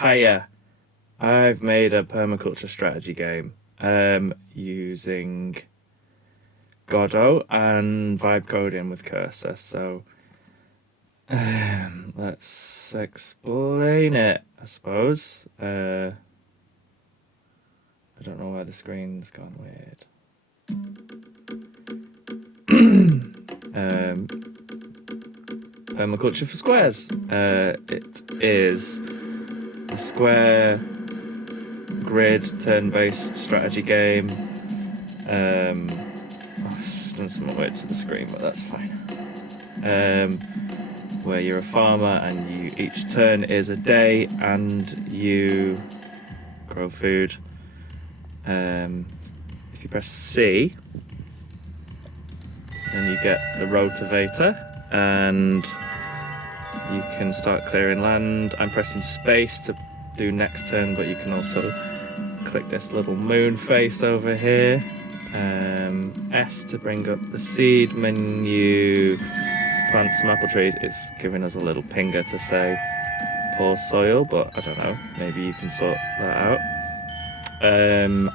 Hiya, I've made a permaculture strategy game using Godot and vibe coding with Cursor. So let's explain it, I suppose. I don't know why the screen's gone weird. Permaculture for squares. It is a square grid turn-based strategy game. It's done some work to the screen, but that's fine. Where you're a farmer and each turn is a day and you grow food. If you press C, then you get the rotivator and you can start clearing land. I'm pressing space to do next turn, but you can also click this little moon face over here. S to bring up the seed menu. Let's plant some apple trees. It's giving us a little pinger to say poor soil, but I don't know, maybe you can sort that out.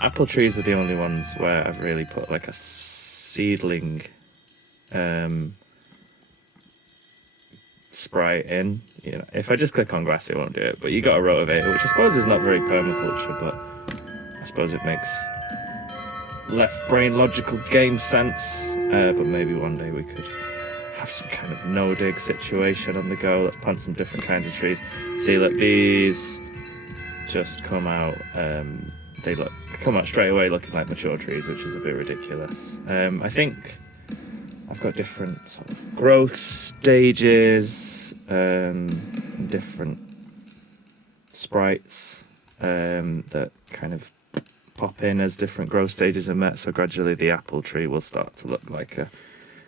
Apple trees are the only ones where I've really put like a seedling sprite in. You know, if I just click on grass, it won't do it. But you got a rotivator, which I suppose is not very permaculture, but I suppose it makes left brain logical game sense. But maybe one day we could have some kind of no dig situation on the go. Let's plant some different kinds of trees. See, look, these just come out. They come out straight away looking like mature trees, which is a bit ridiculous. I think I've got different sort of growth stages, different sprites that kind of pop in as different growth stages are met. So gradually the apple tree will start to look like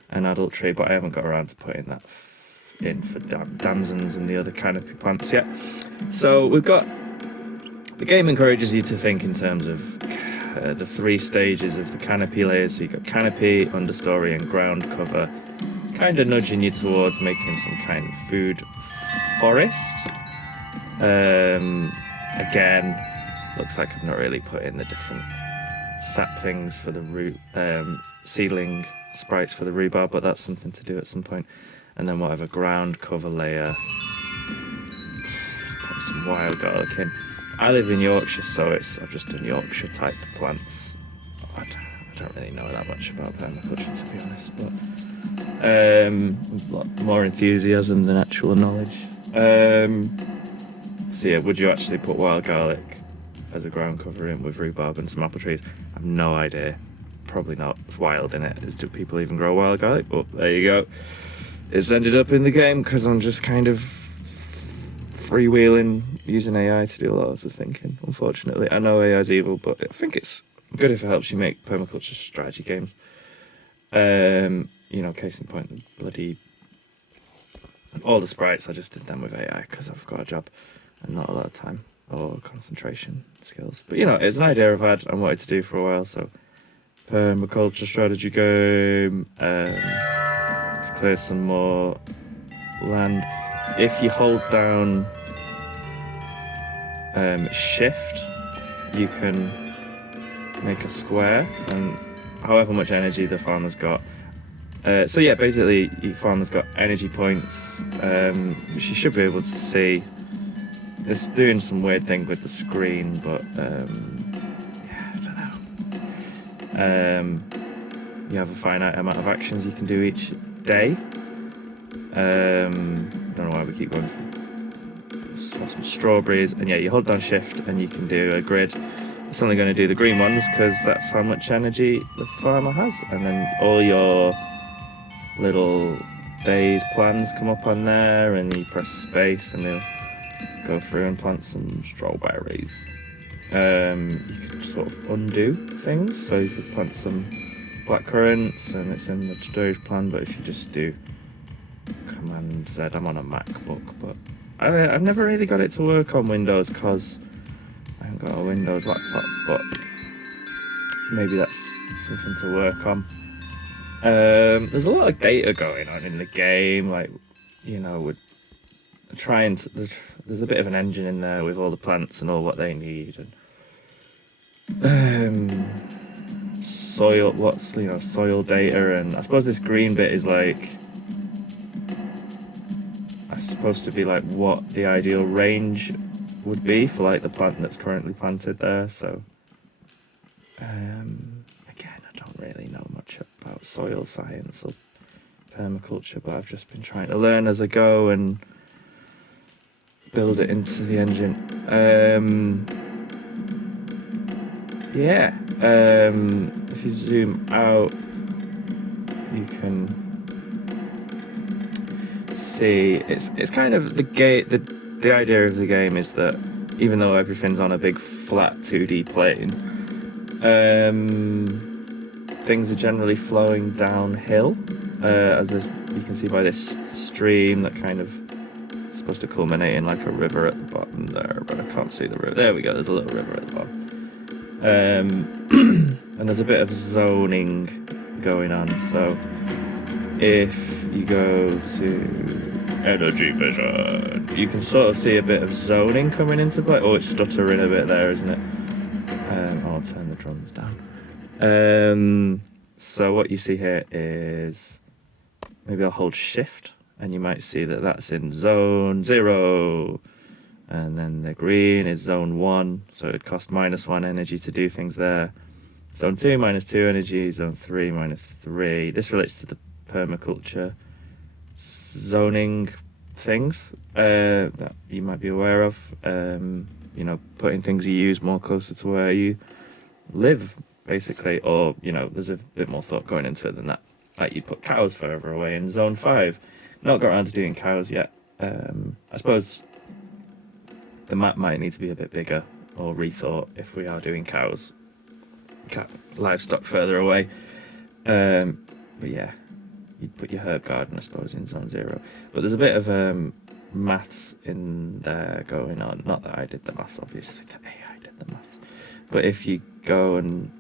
an adult tree, but I haven't got around to putting that in for damsons and the other canopy plants yet. So the game encourages you to think in terms of the three stages of the canopy layers. So you've got canopy, understory, and ground cover, kind of nudging you towards making some kind of food forest. Again, looks like I've not really put in the different saplings for the root, seedling sprites for the rhubarb, but that's something to do at some point. And then whatever ground cover layer, put some wild garlic in. I live in Yorkshire, so I've just done Yorkshire type plants. I don't really know that much about permaculture, to be honest, but a lot more enthusiasm than actual knowledge. So yeah, would you actually put wild garlic as a ground cover in with rhubarb and some apple trees? I have no idea. Probably not. It's wild, innit? Do people even grow wild garlic? But there you go. It's ended up in the game because I'm just kind of freewheeling, using AI to do a lot of the thinking, unfortunately. I know AI is evil, but I think it's good if it helps you make permaculture strategy games. Case in point, bloody all the sprites, I just did them with AI because I've got a job and not a lot of time or concentration skills. But it's an idea I've had and wanted to do for a while, so permaculture strategy game. Let's clear some more land. If you hold down shift, you can make a square, and however much energy the farmer's got. So yeah, basically, your farmer's got energy points, which you should be able to see. It's doing some weird thing with the screen, but I don't know. You have a finite amount of actions you can do each day. I don't know why we keep going for some strawberries. And yeah, you hold down shift and you can do a grid. It's only going to do the green ones because that's how much energy the farmer has. And then all your little day's plans come up on there, and you press space and they'll go through and plant some strawberries. You can sort of undo things. So you could plant some black currants and it's in the storage plan, but if you just do Command Z, I'm on a MacBook, but I've never really got it to work on Windows because I haven't got a Windows laptop, but maybe that's something to work on. There's a lot of data going on in the game, like, with there's a bit of an engine in there with all the plants and all what they need, and soil data, and I suppose this green bit is like supposed to be like what the ideal range would be for like the plant that's currently planted there. So again, I don't really know much about soil science or permaculture, but I've just been trying to learn as I go and build it into the engine. If you zoom out, you can see it's kind of the idea of the game is that even though everything's on a big flat 2D plane, things are generally flowing downhill, as you can see by this stream that kind of is supposed to culminate in like a river at the bottom there, but I can't see the river. There we go, there's a little river at the bottom. And there's a bit of zoning going on, so if you go to energy vision, you can sort of see a bit of zoning coming into play. Oh, it's stuttering a bit there, isn't it? I'll turn the drums down. So what you see here is, maybe I'll hold shift and you might see that that's in zone 0, and then the green is zone 1, so it costs -1 energy to do things there. Zone 2 -2 energy, zone 3 -3. This relates to the permaculture zoning things that you might be aware of. Putting things you use more closer to where you live, basically, or there's a bit more thought going into it than that. Like you put cows further away in zone 5. Not got around to doing cows yet. I suppose the map might need to be a bit bigger or rethought if we are doing cows, livestock further away. But yeah, you'd put your herb garden, I suppose, in zone 0. But there's a bit of maths in there going on. Not that I did the maths, obviously, the AI did the maths. But if you go and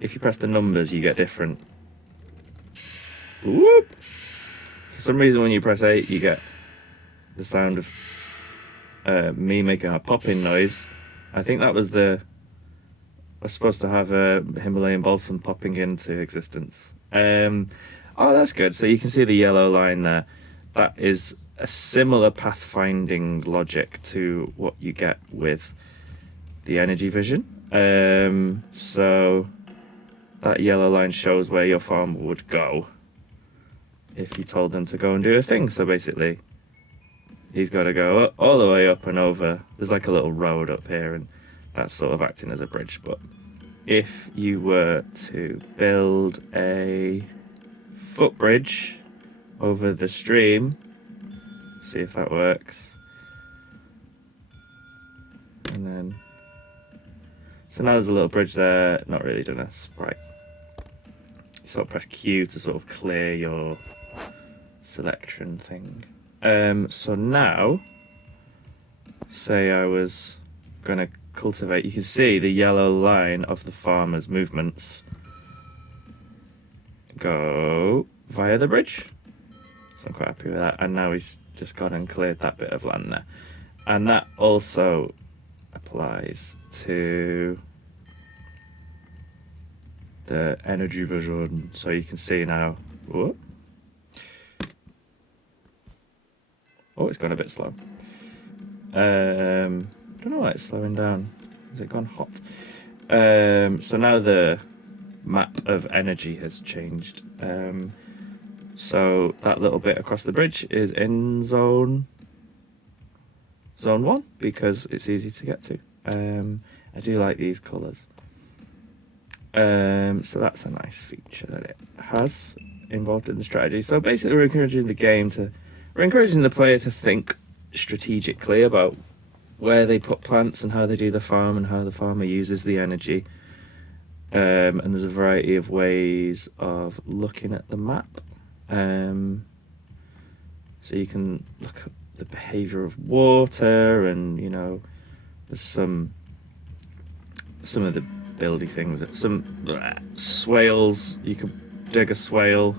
if you press the numbers, you get different. Whoop! For some reason, when you press 8, you get the sound of me making a popping noise. I think that was I was supposed to have a Himalayan balsam popping into existence. Oh, that's good. So you can see the yellow line there. That is a similar pathfinding logic to what you get with the energy vision. So that yellow line shows where your farm would go if you told them to go and do a thing. So basically, he's got to go all the way up and over. There's like a little road up here, and that's sort of acting as a bridge. But if you were to build a footbridge over the stream, see if that works. And then, so now there's a little bridge there, not really done a sprite. You sort of press Q to sort of clear your selection thing. So now, say I was going to cultivate, you can see the yellow line of the farmer's movements go via the bridge. So I'm quite happy with that. And now he's just gone and cleared that bit of land there. And that also applies to the energy vision. So you can see now, whoop. Oh, it's gone a bit slow. Don't know why it's slowing down. Has it gone hot? So now the map of energy has changed. So that little bit across the bridge is in zone 1 because it's easy to get to. I do like these colours. So that's a nice feature that it has involved in the strategy. So basically we're encouraging the player to think strategically about where they put plants and how they do the farm and how the farmer uses the energy. And there's a variety of ways of looking at the map. So you can look at the behavior of water, and there's some of the buildy things, some swales. You could dig a swale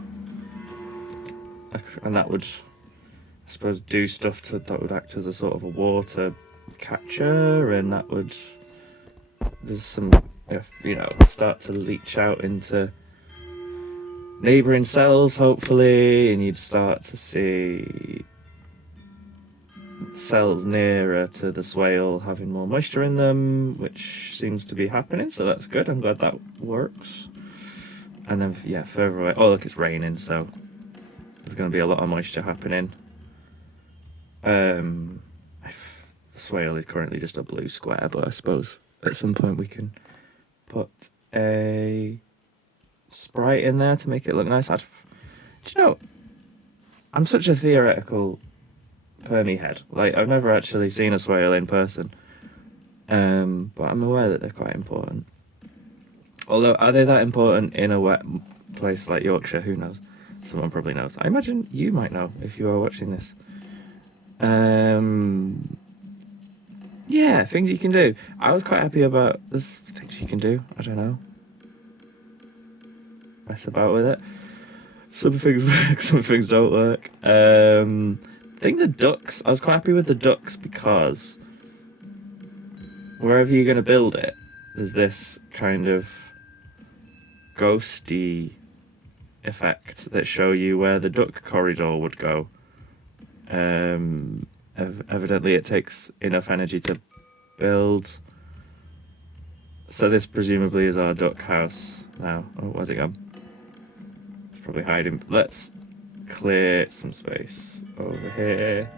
and that would, I suppose, do stuff that would act as a sort of a water catcher, and that would, there's some, start to leach out into neighbouring cells, hopefully, and you'd start to see cells nearer to the swale having more moisture in them, which seems to be happening, so that's good. I'm glad that works. And then, further away, oh look, it's raining, so there's going to be a lot of moisture happening. The swale is currently just a blue square, but I suppose at some point we can put a sprite in there to make it look nice. Do you know, I'm such a theoretical Permy head. Like, I've never actually seen a swale in person, but I'm aware that they're quite important. Although, are they that important in a wet place like Yorkshire? Who knows? Someone probably knows. I imagine you might know if you are watching this. Yeah, things you can do. I was quite happy about, there's things you can do. I don't know. Mess about with it. Some things work, some things don't work. I think the ducks, I was quite happy with the ducks because wherever you're going to build it, there's this kind of ghosty effect that show you where the duck corridor would go. Evidently it takes enough energy to build. So this presumably is our duck house now. Oh, where's it gone? It's probably hiding. Let's clear some space over here.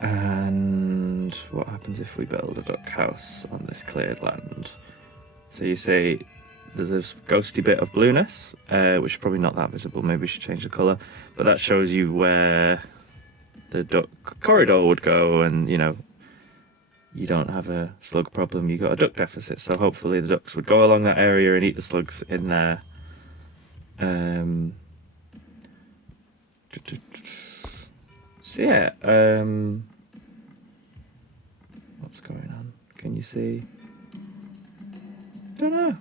And what happens if we build a duck house on this cleared land? So you say there's this ghosty bit of blueness, which is probably not that visible. Maybe we should change the colour. But that shows you where the duck corridor would go, and you don't have a slug problem, you got a duck deficit. So hopefully the ducks would go along that area and eat the slugs in there. So yeah, what's going on? Can you see? Don't know.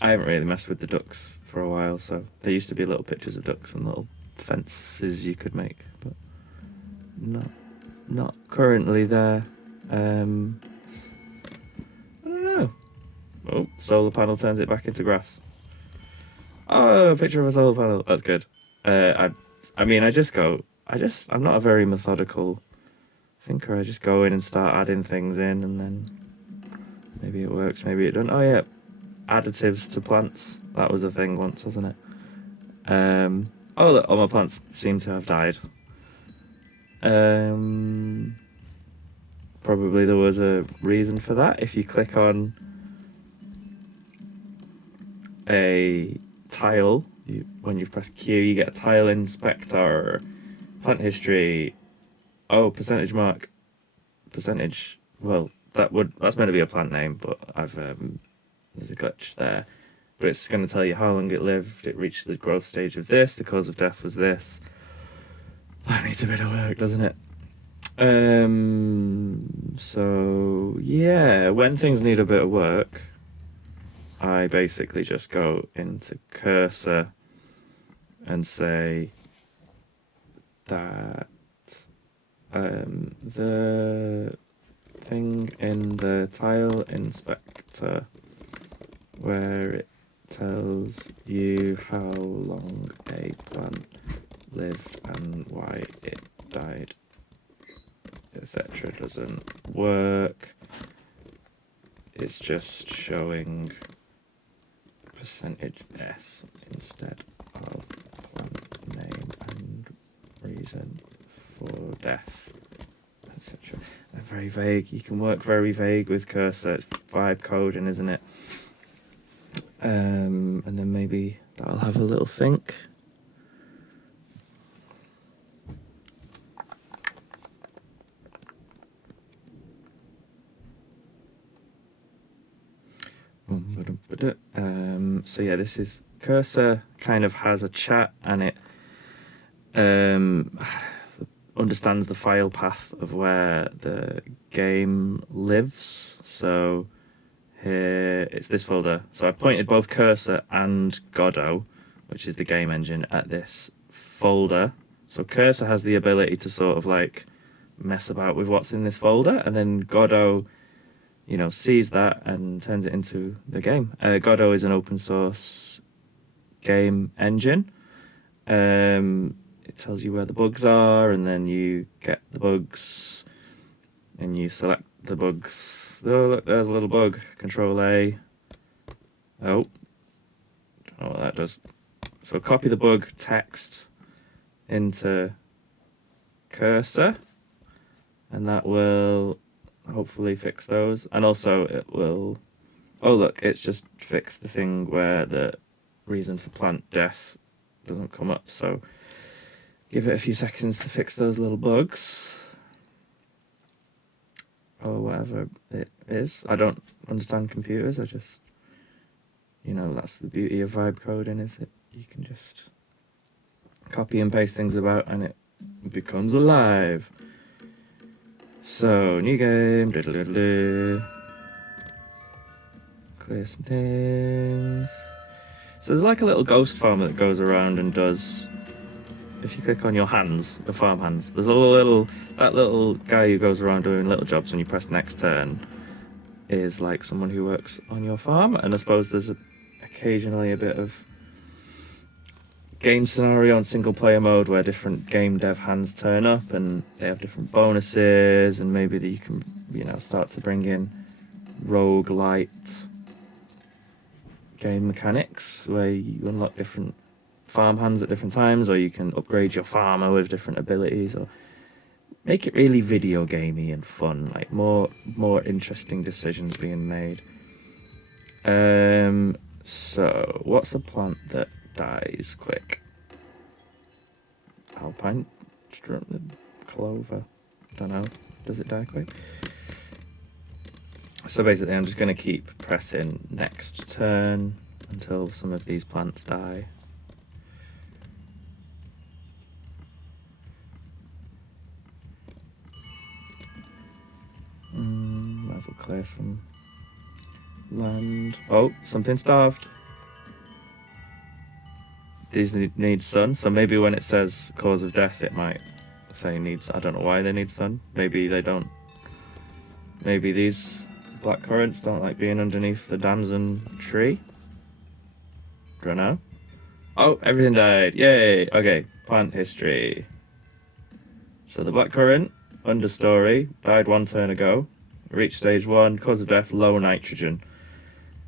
I haven't really messed with the ducks for a while, so there used to be little pictures of ducks and little fences you could make, but not currently there. I don't know. Oh, solar panel turns it back into grass. Oh, a picture of a solar panel. That's good. I'm not a very methodical thinker. I just go in and start adding things in, and then maybe it works, maybe it doesn't. Oh yeah, additives to plants. That was a thing once, wasn't it? Oh look, all my plants seem to have died. Probably there was a reason for that. If you click on a tile, when you press Q, you get a tile inspector, plant history. Oh, percentage mark, percentage. Well, that's meant to be a plant name, but there's a glitch there. But it's going to tell you how long it lived. It reached the growth stage of this. The cause of death was this. That needs a bit of work, doesn't it? So yeah, when things need a bit of work, I basically just go into cursor and say that the thing in the tile inspector where it tells you how long a plant lived and why it died, etc. doesn't work. It's just showing percentage S instead of plant name and reason for death, etc. They're very vague. You can work very vague with cursor. It's vibe coding, isn't it? And then maybe that'll have a little think. So yeah, this is cursor kind of has a chat, and it understands the file path of where the game lives. So here, it's this folder. So I pointed both Cursor and Godot, which is the game engine, at this folder. So Cursor has the ability to sort of like mess about with what's in this folder, and then Godot, you know, sees that and turns it into the game. Godot is an open source game engine. It tells you where the bugs are, and then you get the bugs and you select the bugs. Oh, look, there's a little bug. Control A. Oh, don't know what that does. So copy the bug text into Cursor, and that will hopefully fix those. And also it will, oh look, it's just fixed the thing where the reason for plant death doesn't come up. So give it a few seconds to fix those little bugs, or whatever it is. I don't understand computers. I just, you know, that's the beauty of vibe coding, is it? You can just copy and paste things about and it becomes alive. So, new game, clear some things. So there's like a little ghost farmer that goes around and does, if you click on your hands, the farm hands, there's that little guy who goes around doing little jobs when you press next turn is like someone who works on your farm. And I suppose there's occasionally a bit of game scenario and single player mode where different game dev hands turn up and they have different bonuses, and maybe that you can, you know, start to bring in roguelite game mechanics where you unlock different farm hands at different times, or you can upgrade your farmer with different abilities, or make it really video gamey and fun, like more interesting decisions being made. So what's a plant that dies quick? Alpine clover. Don't know. Does it die quick? So basically I'm just going to keep pressing next turn until some of these plants die. Might as well clear some land. Oh, something starved. These need sun, so maybe when it says cause of death it might say needs, I don't know why they need sun. Maybe they don't. Maybe these black currants don't like being underneath the damson tree. Don't know. Oh, everything died. Yay! Okay, plant history. So the blackcurrant, understory, died 1 turn ago. Reached stage 1, cause of death, low nitrogen.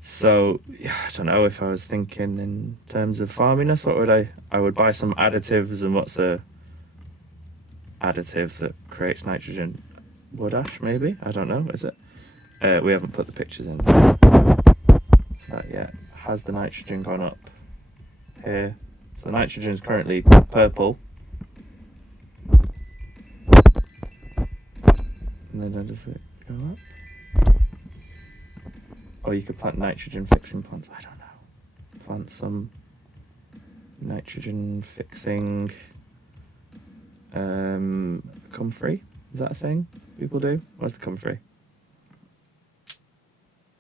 So, yeah, I don't know if I was thinking in terms of farminess, what would I would buy some additives, and what's a additive that creates nitrogen? Wood ash, maybe? I don't know, is it? We haven't put the pictures in that yet. Has the nitrogen gone up here? So nitrogen is currently purple. And then does it go up? Or you could plant nitrogen fixing plants. I don't know. Plant some nitrogen fixing comfrey. Is that a thing people do? Where's the comfrey?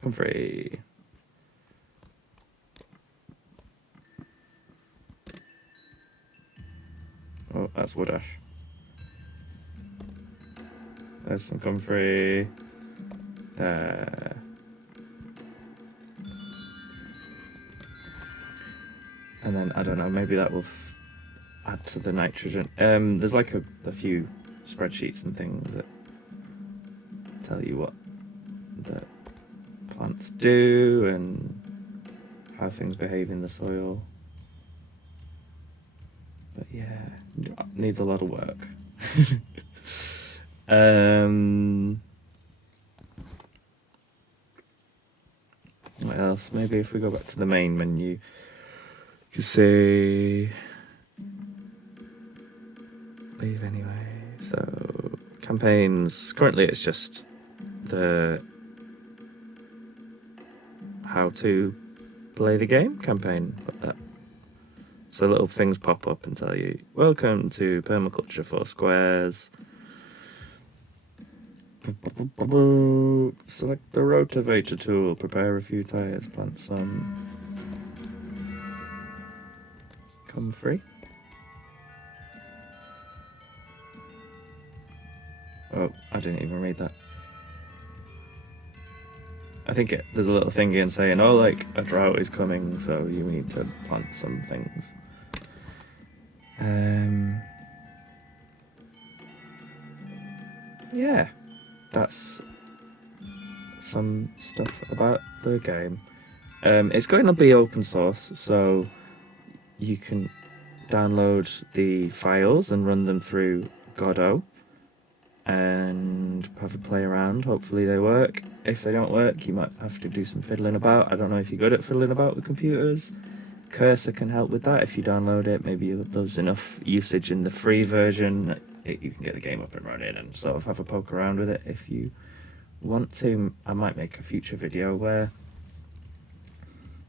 Comfrey. Oh, that's wood ash. There's some comfrey. There. And then, I don't know, maybe that will add to the nitrogen. There's like a few spreadsheets and things that tell you what the plants do and how things behave in the soil. But yeah, needs a lot of work. What else? Maybe if we go back to the main menu, you can say leave anyway. So campaigns, currently it's just the how to play the game campaign, like that. So little things pop up and tell you, welcome to Permaculture for Squares. Select the rotavator tool. Prepare a few tires. Plant some comfrey. Oh, I didn't even read that. I think there's a little thing in saying, oh, like, a drought is coming, so you need to plant some things. Yeah, that's some stuff about the game. It's going to be open source, so you can download the files and run them through Godot and have a play around. Hopefully they work. If they don't work, you might have to do some fiddling about. I don't know if you're good at fiddling about with computers. Cursor can help with that if you download it. Maybe there's enough usage in the free version, you can get the game up and running and sort of have a poke around with it if you want to. I might make a future video where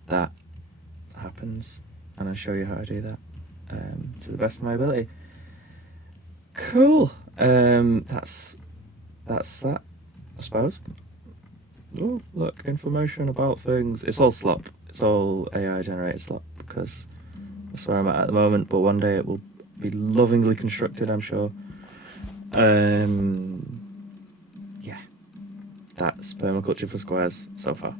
that happens and I'll show you how to do that to the best of my ability. Cool. That's that, I suppose. Oh, look, information about things. It's all slop. It's all AI generated slop because that's where I'm at the moment. But one day it will be lovingly constructed, I'm sure. Yeah, that's permaculture for squares so far.